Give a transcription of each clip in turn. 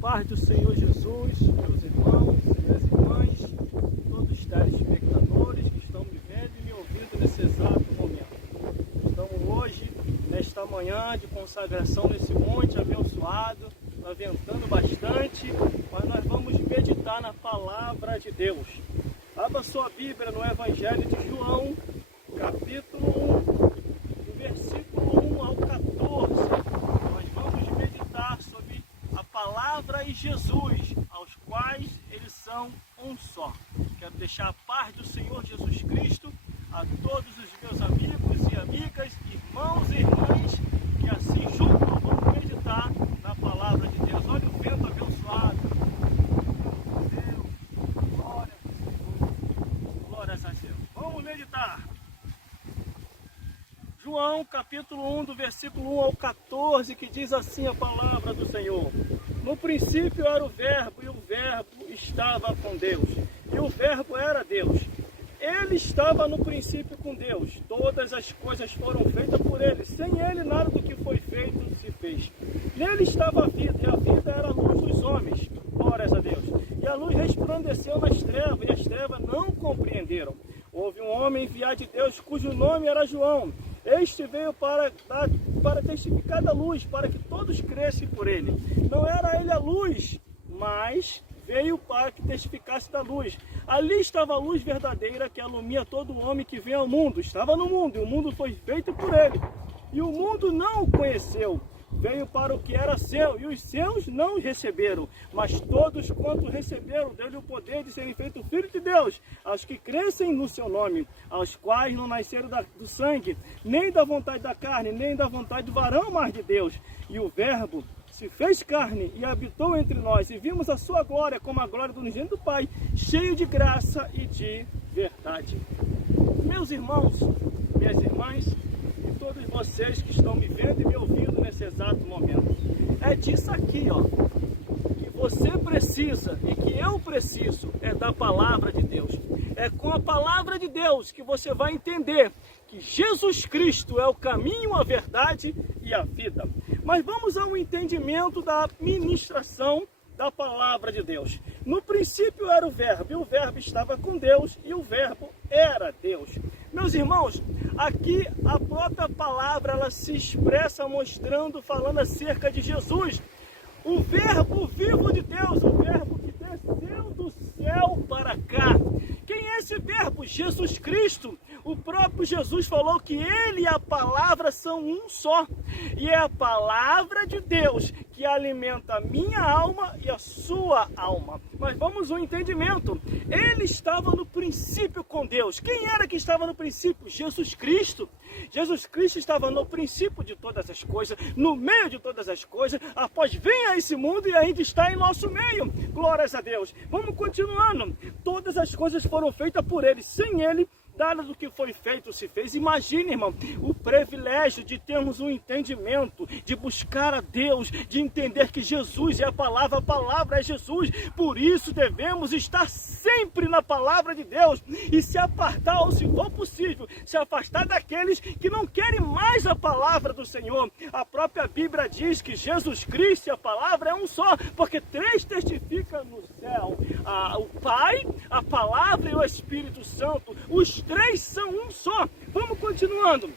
paz do Senhor Jesus, meus irmãos e minhas irmãs, todos os telespectadores que estão me vendo e me ouvindo nesse exato momento. Estamos hoje, nesta manhã de consagração nesse monte abençoado, está ventando bastante, mas nós vamos meditar na palavra de Deus. Abra sua Bíblia no Evangelho de João, capítulo 1, do versículo 1 ao 14. Nós vamos meditar sobre a palavra e Jesus, aos quais eles são um só. Quero deixar a paz do Senhor Jesus Cristo a todos os meus amigos e amigas, irmãos e irmãs, que assim juntos vamos meditar na palavra de Deus. Olha o vento abençoado. Deus, glória a Deus. Glórias a Deus. Vamos meditar. João capítulo 1, do versículo 1 ao 14, que diz assim a palavra do Senhor. No princípio era o Verbo, e o Verbo estava com Deus, e o Verbo era Deus. Ele estava no princípio com Deus. Todas as coisas foram feitas por ele. Sem ele nada do que foi feito se fez. Nele estava a vida, e a vida era a luz dos homens. Glórias a Deus. E a luz resplandeceu nas trevas, e as trevas não compreenderam. Houve um homem enviado de Deus, cujo nome era João. Este veio para testificar da luz, para que todos crescem por ele. Não era ele a luz, mas veio para que testificasse da luz. Ali estava a luz verdadeira que alumia todo homem que vem ao mundo. Estava no mundo, e o mundo foi feito por ele. E o mundo não o conheceu. Veio para o que era seu, e os seus não o receberam. Mas todos quantos receberam dele o poder de serem feitos filhos de Deus, aos que crescem no seu nome, aos quais não nasceram do sangue, nem da vontade da carne, nem da vontade do varão, mas de Deus. E o Verbo se fez carne e habitou entre nós, e vimos a sua glória como a glória do unigênito do Pai, cheio de graça e de verdade. Meus irmãos, minhas irmãs, e todos vocês que estão me vendo e me ouvindo nesse exato momento, é disso aqui, ó, que você precisa e que eu preciso, é da palavra de Deus. É com a palavra de Deus que você vai entender que Jesus Cristo é o caminho, a verdade e a vida. Mas vamos ao entendimento da ministração da palavra de Deus. No princípio era o Verbo, e o Verbo estava com Deus, e o Verbo era Deus. Meus irmãos, aqui a própria palavra ela se expressa mostrando, falando acerca de Jesus. O Verbo vivo de Deus, o Verbo que desceu do céu para cá. Quem é esse Verbo? Jesus Cristo. O próprio Jesus falou que ele e a palavra são um só. E é a palavra de Deus que alimenta a minha alma e a sua alma. Mas vamos ao entendimento. Ele estava no princípio com Deus. Quem era que estava no princípio? Jesus Cristo. Jesus Cristo estava no princípio de todas as coisas, no meio de todas as coisas, após vir a esse mundo e ainda está em nosso meio. Glórias a Deus. Vamos continuando. Todas as coisas foram feitas por ele. Sem ele, nada do que foi feito se fez. Imagine, irmão, o privilégio de termos um entendimento, de buscar a Deus, de entender que Jesus é a palavra é Jesus. Por isso devemos estar sempre na palavra de Deus e se apartar, ou se for possível, se afastar daqueles que não querem mais a palavra do Senhor. A própria Bíblia diz que Jesus Cristo e a palavra é um só, porque três testificam no céu: o Pai, a palavra e o Espírito Santo. Os três são um só. Vamos continuando.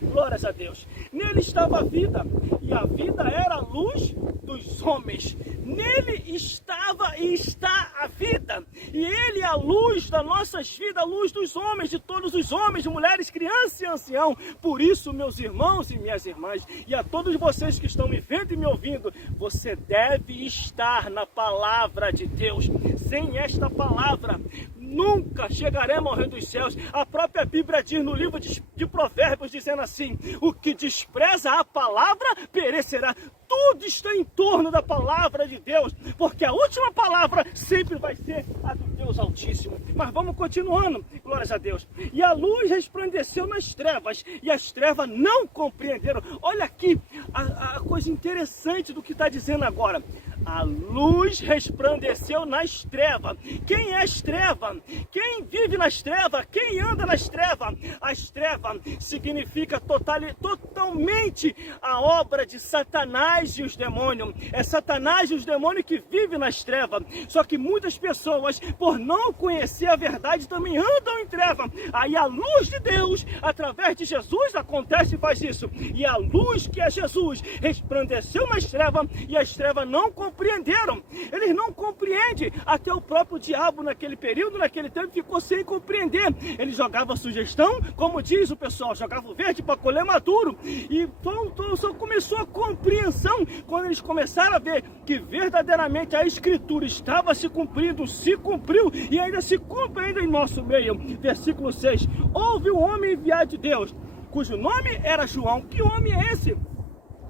Glórias a Deus. Nele estava a vida, e a vida era a luz dos homens. Nele estava e está a vida, e ele é a luz das nossas vidas, a luz dos homens, de todos os homens, mulheres, crianças e anciãos. Por isso, meus irmãos e minhas irmãs, e a todos vocês que estão me vendo e me ouvindo, você deve estar na palavra de Deus. Sem esta palavra, nunca chegaremos ao reino dos céus. A própria Bíblia diz no livro de Provérbios, dizendo assim: o que despreza a palavra perecerá. Tudo está em torno da palavra de Deus, porque a última palavra sempre vai ser a do Deus Altíssimo. Mas vamos continuando, glórias a Deus. E a luz resplandeceu nas trevas, e as trevas não compreenderam. Olha aqui a coisa interessante do que está dizendo agora. A luz resplandeceu nas trevas. Quem é as trevas? Quem vive nas trevas? Quem anda nas trevas? As trevas significa totalmente a obra de Satanás e os demônios. É Satanás e os demônios que vivem nas trevas. Só que muitas pessoas, por não conhecer a verdade, também andam em trevas. Aí a luz de Deus, através de Jesus, acontece e faz isso. E a luz que é Jesus resplandeceu nas trevas e as trevas não compreenderam. Eles não compreendem. Até o próprio diabo naquele período, naquele tempo, ficou sem compreender. Ele jogava sugestão, como diz o pessoal, jogava o verde para colher maduro. E então só começou a compreensão quando eles começaram a ver que verdadeiramente a Escritura estava se cumprindo, se cumpriu e ainda se cumpre ainda em nosso meio. Versículo 6. Houve um homem enviado de Deus, cujo nome era João. Que homem é esse?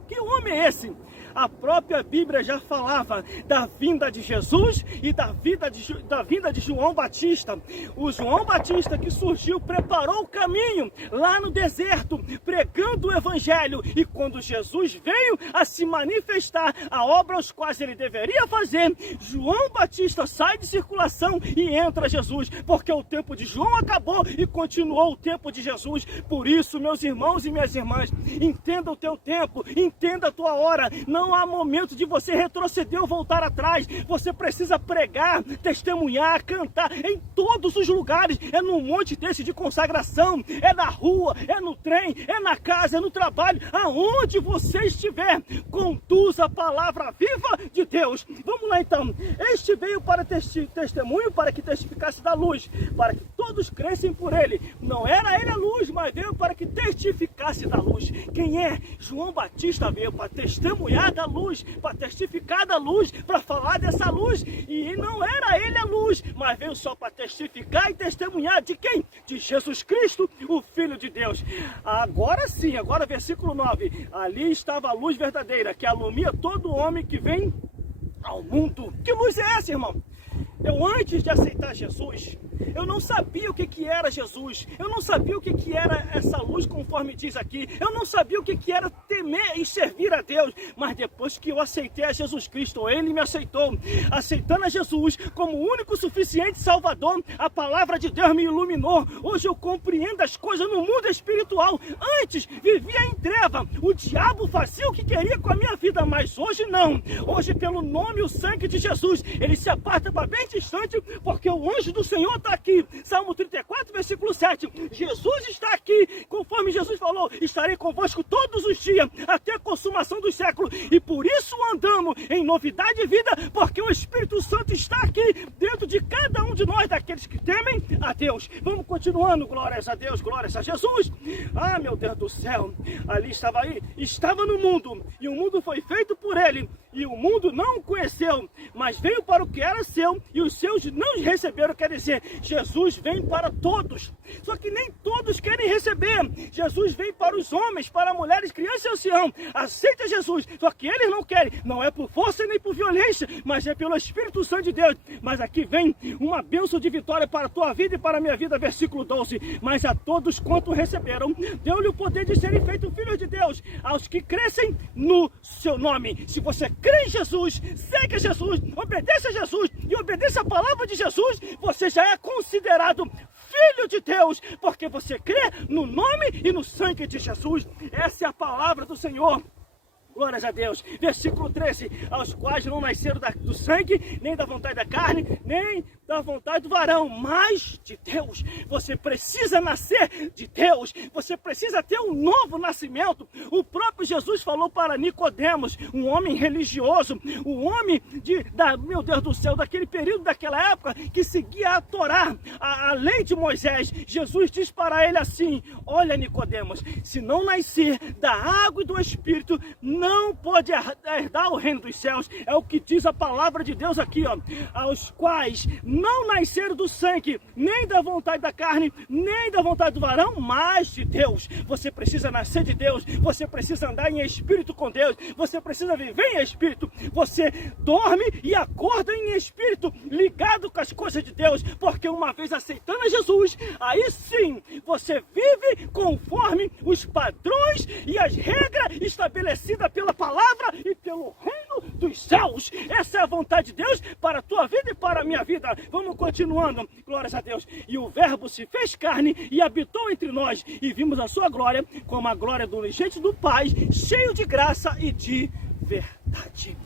Que homem é esse? A própria Bíblia já falava da vinda de Jesus e da vinda de João Batista. O João Batista que surgiu, preparou o caminho lá no deserto, pregando o Evangelho. E quando Jesus veio a se manifestar, a obra aos quais ele deveria fazer, João Batista sai de circulação e entra Jesus, porque o tempo de João acabou e continuou o tempo de Jesus. Por isso, meus irmãos e minhas irmãs, entenda o teu tempo, entenda a tua hora. Não há momento de você retroceder ou voltar atrás. Você precisa pregar, testemunhar, cantar em todos os lugares. É num monte desse de consagração, é na rua, é no trem, é na casa, é no trabalho, aonde você estiver, conduza a palavra viva de Deus. Vamos lá então. Este veio para testemunho, para que testificasse da luz, para que todos crescem por ele. Não era ele a luz, mas veio para que testificasse da luz. Quem é? João Batista veio para testemunhar da luz, para testificar da luz, para falar dessa luz. E não era ele a luz, mas veio só para testificar e testemunhar de quem? De Jesus Cristo, o Filho de Deus. Agora sim, agora versículo 9. Ali estava a luz verdadeira, que alumia todo homem que vem ao mundo. Que luz é essa, irmão? Eu, antes de aceitar Jesus, eu não sabia o que era Jesus. Eu não sabia o que era essa luz, conforme diz aqui. Eu não sabia o que era temer e servir a Deus. Mas depois que eu aceitei a Jesus Cristo, Ele me aceitou. Aceitando a Jesus como o único suficiente Salvador, a palavra de Deus me iluminou. Hoje eu compreendo as coisas no mundo espiritual. Antes vivia em treva. O diabo fazia o que queria com a minha vida, mas hoje não. Hoje, pelo nome e o sangue de Jesus, Ele se aparta para bem distante, porque o anjo do Senhor está aqui. Salmo 34, versículo 7. Jesus está aqui, conforme Jesus falou: estarei convosco todos os dias, até a consumação dos séculos. E por isso andamos em novidade de vida, porque o Espírito Santo está aqui dentro de cada um de nós, daqueles que temem a Deus. Vamos continuando, glórias a Deus, glórias a Jesus. Ah, meu Deus do céu, ali estava no mundo, e o mundo foi feito por ele, e o mundo não o conheceu, mas veio para o que era seu, e os seus não receberam. Quer dizer, Jesus vem para todos, só que nem todos querem receber. Jesus vem para os homens, para mulheres, crianças e anciãos. Aceita Jesus, só que eles não querem. Não é por força nem por violência, mas é pelo Espírito Santo de Deus. Mas aqui vem uma bênção de vitória para a tua vida e para a minha vida, versículo 12. Mas a todos quanto receberam, deu-lhe o poder de serem feitos filhos de Deus, aos que crescem no seu nome. Se você crê em Jesus, segue Jesus, obedeça a Jesus e obedeça a palavra de Jesus, você já é considerado filho de Deus, porque você crê no nome e no sangue de Jesus. Essa é a palavra do Senhor. Glórias a Deus. Versículo 13. Aos quais não nasceram do sangue, nem da vontade da carne, nem da vontade do varão, mas de Deus. Você precisa nascer de Deus. Você precisa ter um novo nascimento. O próprio Jesus falou para Nicodemos, um homem religioso, um homem meu Deus do céu, daquele período, daquela época, que seguia a Torá, a lei de Moisés. Jesus diz para ele assim: olha, Nicodemos, se não nascer da água e do Espírito, não pode herdar o reino dos céus. É o que diz a palavra de Deus aqui, ó. Aos quais não nasceram do sangue, nem da vontade da carne, nem da vontade do varão, mas de Deus. Você precisa nascer de Deus. Você precisa andar em espírito com Deus. Você precisa viver em espírito. Você dorme e acorda em espírito, ligado com as coisas de Deus, porque uma vez aceitando a Jesus, aí sim você vive conforme os padrões e as regras estabelecidas pela palavra e pelo reino dos céus. Essa é a vontade de Deus para a tua vida e para a minha vida. Vamos continuando, glórias a Deus. E o verbo se fez carne e habitou entre nós, e vimos a sua glória como a glória do unigênito do Pai, cheio de graça e de verdade.